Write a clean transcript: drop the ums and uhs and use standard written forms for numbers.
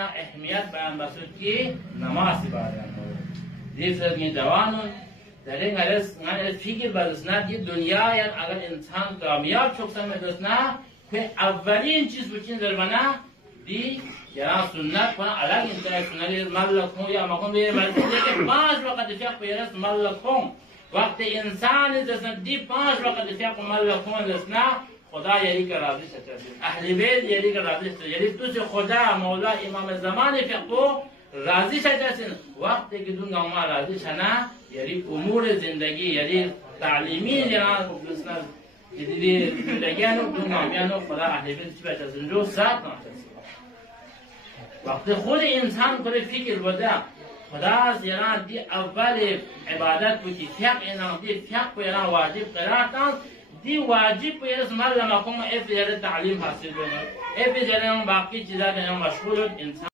اهمیت بیان بسود که نماز بیان هو دیگر این جوانان در این حالت فکر برسند که دنیا یعنی اگر انسان کامیاب شخص می‌دونه که اولین چیز بچین در بنا دی یا سنت کنه الگ انتهای سنت ملکون یا مکن به مرد که 5 وقت فقه پیرست ملکون وقت انسان دست دی 5 وقت فقه ملکون دست نه خدا یعنی که راضی شد اهل بیت یعنی که راضی شد یعنی تو خدا مولا امام زمان فقه راضی شد وقتی که دون ما راضی شنا یعنی امور زندگی یعنی تعلیمی جناب بسناد دیدی زندگیانو دون نامیانو خدا اهل بیت چی بچه زنجو سات ناشد وقتی خود انسان خود فکر بوده خدا زیرا دی اول عبادت بودی فقه اینا دی فقه اینا واجب قرار داد دی واجب پیرس مال لما کم افجار تعلیم حاصل بینه افجار باقی چیزا که مشغول انسان